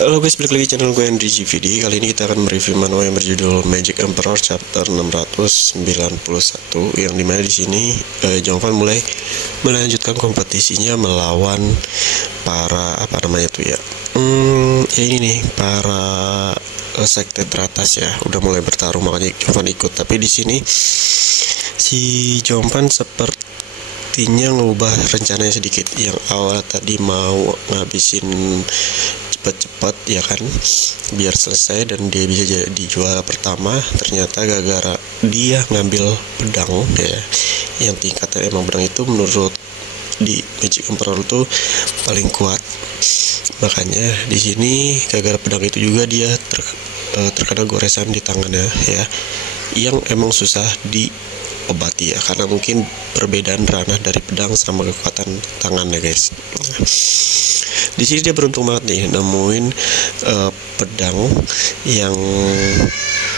Halo guys, balik lagi channel gue Henry GVD. Kali ini kita akan mereview manual yang berjudul Magic Emperor Chapter 691, yang dimana di sini Jongvan mulai melanjutkan kompetisinya melawan para ya ini nih, para sekte teratas ya, udah mulai bertarung, makanya Jongvan ikut. Tapi di sini si Jongvan sepertinya ngubah rencananya sedikit. Yang awal tadi mau ngabisin cepat-cepat ya kan, biar selesai dan dia bisa jadi juara pertama. Ternyata gara-gara dia ngambil pedang ya, yang tingkatnya emang pedang itu menurut di Magic Emperor itu paling kuat. Makanya di sini gara-gara pedang itu juga dia terkena goresan di tangannya ya, yang emang susah diobati ya, karena mungkin perbedaan ranah dari pedang sama kekuatan tangannya guys. Di sini dia beruntung banget nih nemuin pedang yang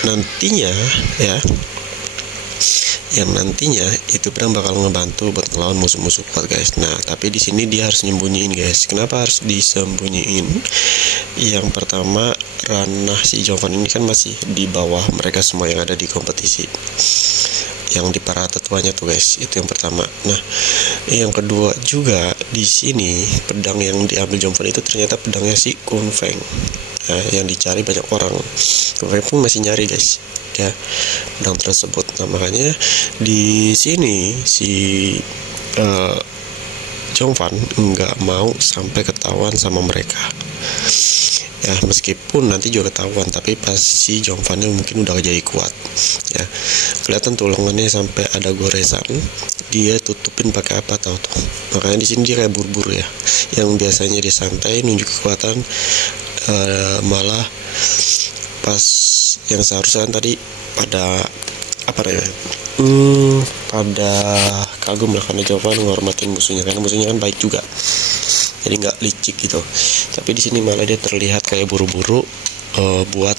nantinya itu pedang bakal ngebantu buat ngelawan musuh-musuh kuat guys. Nah, tapi di sini dia harus nyembunyiin guys. Kenapa harus disembunyiin? Yang pertama, ranah si Jongvan ini kan masih di bawah mereka semua yang ada di kompetisi, yang di para tetuanya tuh guys. Itu yang pertama. Nah, yang kedua juga di sini pedang yang diambil Jongvan itu ternyata pedangnya si Kun Feng. Nah, yang dicari banyak orang. Kun Feng pun masih nyari guys ya pedang tersebut. Nah, makanya di sini si Jongvan nggak mau sampai ketahuan sama mereka ya, meskipun nanti juga ketahuan, tapi pas si Jongvannya mungkin udah jadi kuat ya. Kelihatan tuh lengannya sampai ada goresan, dia tutupin pakai apa tahu tuh. Makanya di sini dia kayak buru-buru ya, yang biasanya dia santai nunjuk kekuatan, malah pas yang seharusnya tadi pada pada kagum lah, karena Jongvan menghormatin musuhnya, karena musuhnya kan baik juga, jadi nggak licik gitu. Tapi di sini malah dia terlihat kayak buru-buru buat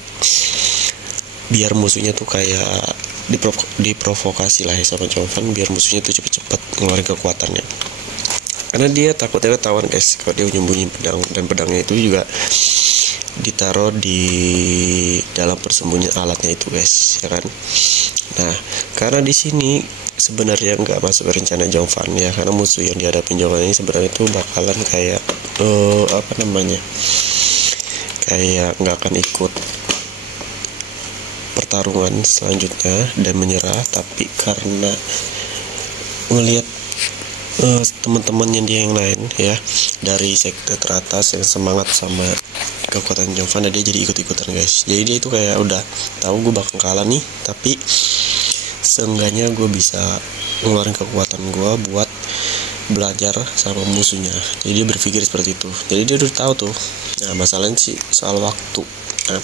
biar musuhnya tuh kayak diprovokasi lah ya sama Jongvan, biar musuhnya tuh cepet-cepet ngeluarin kekuatannya, karena dia takutnya ketahuan guys kalau dia nyembunyiin pedang, dan pedangnya itu juga ditaruh di dalam persembunyian alatnya itu guys ya kan. Nah, karena di sini sebenarnya nggak masuk rencana Jongvan ya, karena musuh yang dihadapin Jongvan ini sebenarnya itu bakalan kayak kayak nggak akan ikut pertarungan selanjutnya dan menyerah. Tapi karena ngelihat teman-temannya dia yang lain ya dari sekte teratas yang semangat sama kekuatan Jongvan, dia jadi ikut-ikutan guys. Jadi dia itu kayak udah tahu gue bakal kalah nih, tapi seenggaknya gue bisa ngeluarin kekuatan gue buat belajar sama musuhnya. Jadi dia berpikir seperti itu. Jadi dia udah tahu tuh. Nah, masalahnya sih soal waktu. Nah,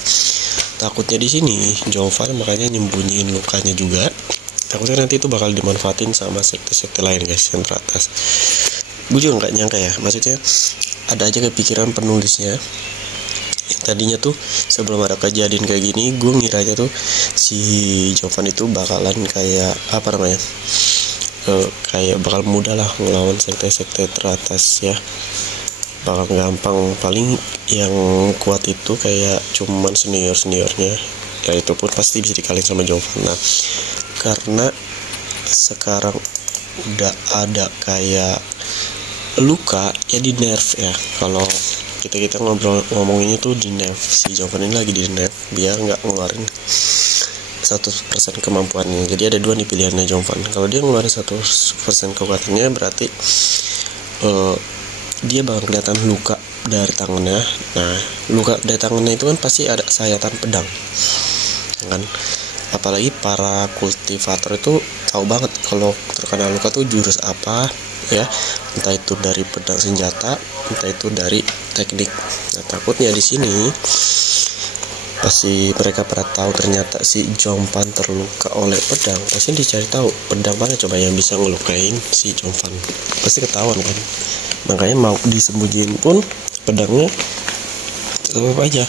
takutnya di sini Jongvan makanya nyembunyiin lukanya juga. Takutnya nanti itu bakal dimanfaatin sama sekte-sekte lain guys yang teratas. Gue juga nggak nyangka ya, maksudnya ada aja kepikiran penulisnya yang tadinya tuh sebelum ada kejadian kayak gini, gue ngiranya tuh si Jongvan itu bakalan kayak kayak bakal mudah lah ngelawan sekte-sekte teratas ya, bakal gampang. Paling yang kuat itu kayak cuman seniornya ya, itu pun pasti bisa dikalahin sama Jongvan. Nah, karena sekarang udah ada kayak luka ya, di nerf ya. Kalau kita ngomonginnya tuh di nerf, si Jongvan ini lagi di nerf biar nggak ngeluarin 100% kemampuannya. Jadi ada dua nih pilihannya Jongvan. Kalau dia ngeluarin 100% kekuatannya, berarti dia bakal kelihatan luka dari tangannya. Nah, luka dari tangannya itu kan pasti ada sayatan pedang kan. Apalagi para kultivator itu tahu banget kalau terkena luka tuh jurus apa ya, entah itu dari pedang senjata, entah itu dari teknik. Nah, takutnya di sini pasti mereka pada tahu ternyata si Jongvan terluka oleh pedang, pasti dicari tahu pedang mana coba yang bisa ngelukain si Jongvan, pasti ketahuan kan. Makanya mau disembunyiin pun pedangnya tetap aja,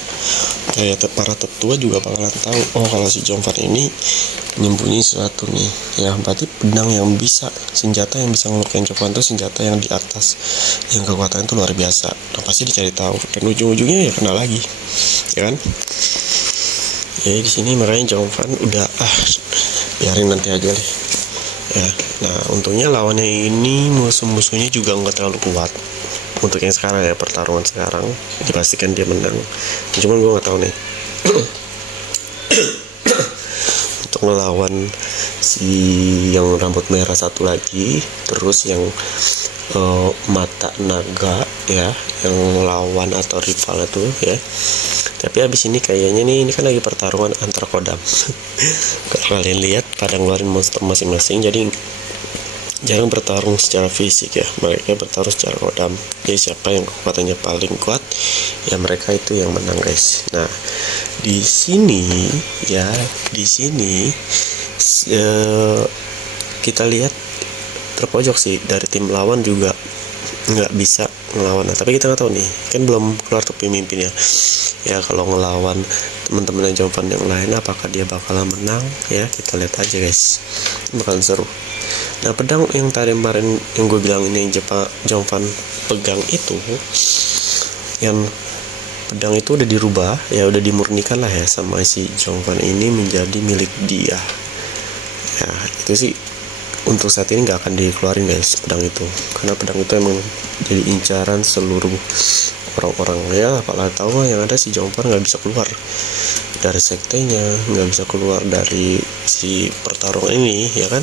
kayak para tetua juga bakalan tahu, oh kalau si Jongvan ini nyembunyi sesuatu nih ya. Berarti pedang yang bisa, senjata yang bisa ngelukain Jovan itu senjata yang di atas, yang kekuatan itu luar biasa. Nah pasti dicari tahu dan ujung-ujungnya ya kena lagi, ya kan? Ya di sini makanya Jovan udah biarin nanti aja deh ya. Nah untungnya lawannya ini musuh-musuhnya juga nggak terlalu kuat untuk yang sekarang ya, pertarungan sekarang dipastikan dia menang. Cuman gue nggak tahu nih untuk ngelawan si yang rambut merah satu lagi, terus yang mata naga ya, yang lawan atau rival itu ya. Tapi abis ini kayaknya nih, ini kan lagi pertarungan antar kodam. Kalau kalian lihat pada ngeluarin monster masing-masing, jadi jarang bertarung secara fisik ya, mereka bertarung secara kodam. Jadi siapa yang kekuatannya paling kuat ya mereka itu yang menang guys. Nah di sini ya, di sini kita lihat terpojok sih dari tim lawan juga nggak bisa ngelawan. Nah, tapi kita nggak tahu nih, kan belum keluar tuh pemimpinnya ya. Kalau ngelawan teman-teman yang Jovan yang lain, apakah dia bakalan menang ya, kita lihat aja guys, bakalan seru. Nah pedang yang tadi kemarin yang gue bilang ini yang Jovan pegang itu, yang pedang itu udah dirubah ya, udah dimurnikan lah ya sama si Jovan ini menjadi milik dia ya. Itu sih untuk saat ini nggak akan dikeluarin guys pedang itu, karena pedang itu emang jadi incaran seluruh orang-orang ya. Apalagi tahu yang ada si Jovan nggak bisa keluar dari sektenya, nggak bisa keluar dari si pertarungan ini ya kan.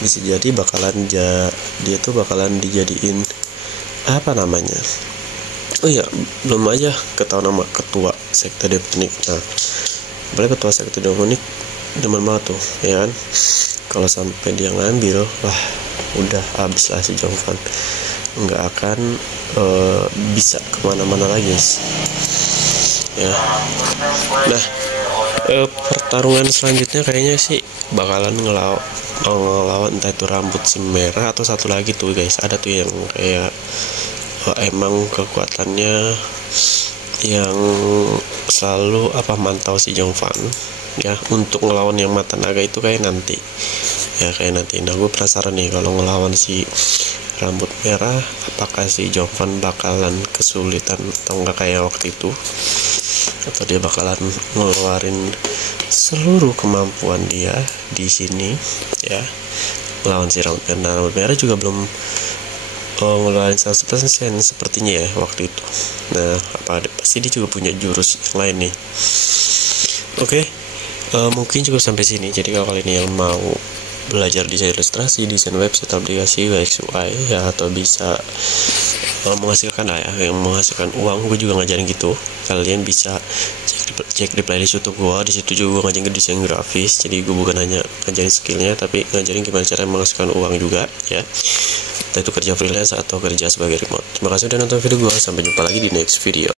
Bisa jadi bakalan dia tuh bakalan dijadiin apa namanya, oh iya belum aja ketahuan nama ketua sekte demonik. Nah apalagi ketua sekte demonik demen banget tuh ya kan, kalau sampai dia ngambil, wah udah habis lah si Jovan, nggak akan bisa kemana-mana lagi guys ya. Nah pertarungan selanjutnya kayaknya sih bakalan ngelawan entah itu rambut si merah atau satu lagi tuh guys, ada tuh yang kayak emang kekuatannya yang selalu mantau si Jovan ya, untuk ngelawan yang mata naga itu kayak nanti ya, kayak nanti. Nah gue penasaran nih kalau ngelawan si rambut merah, apakah si Jovan bakalan kesulitan atau enggak kayak waktu itu, atau dia bakalan ngeluarin seluruh kemampuan dia di sini ya melawan si rambut merah. Nah, rambut merah juga belum ngeluarin 100% sepertinya ya waktu itu. Nah pasti dia juga punya jurus yang lain nih. Oke, mungkin cukup sampai sini. Jadi kalau kalian yang mau belajar desain ilustrasi, desain website, aplikasi, UX UI ya, atau bisa menghasilkan lah ya, yang menghasilkan uang, gue juga ngajarin gitu. Kalian bisa cek di playlist YouTube gue, di situ juga gue ngajarin desain grafis. Jadi gue bukan hanya ngajarin skillnya, tapi ngajarin gimana cara menghasilkan uang juga ya, entah itu kerja freelance atau kerja sebagai remote. Terima kasih udah nonton video gue, sampai jumpa lagi di next video.